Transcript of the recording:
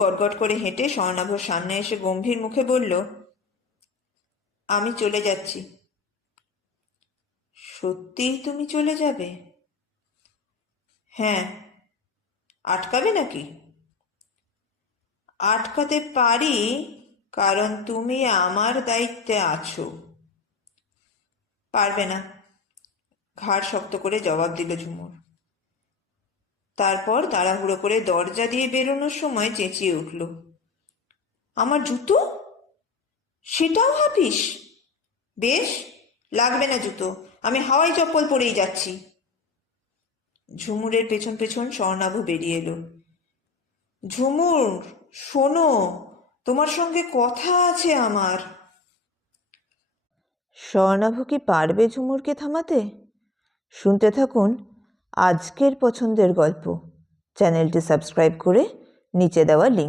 গটগট করে হেঁটে স্বর্ণাভর সামনে এসে গম্ভীর মুখে বলল, আমি চলে যাচ্ছি। সত্যিই তুমি চলে যাবে? হ্যাঁ। আটকাবে নাকি? আটকাতে পারি, কারণ তুমি আমার দায়িত্বে আছো। পারবে না, ঘাড় শক্ত করে জবাব দিল ঝুমুর। তারপর তাড়াহুড়ো করে দরজা দিয়ে বেরোনোর সময় চেঁচিয়ে উঠল, আমার জুতো? সেটাও ভাবিস? বেশ, লাগবে না জুতো, আমি হাওয়াই চপ্পল পরেই যাচ্ছি। ঝুমুরের পেছন পেছন স্বর্ণাভ বেরিয়ে এলো। ঝুমুর, শোনো, তোমার সঙ্গে কথা আছে আমার। স্বর্ণাভ কি পারবে ঝুমুরকে থামাতে? শুনতে থাকুন আজকের পছন্দের গল্প। চ্যানেলটি সাবস্ক্রাইব করে নিচে দেওয়া লিঙ্ক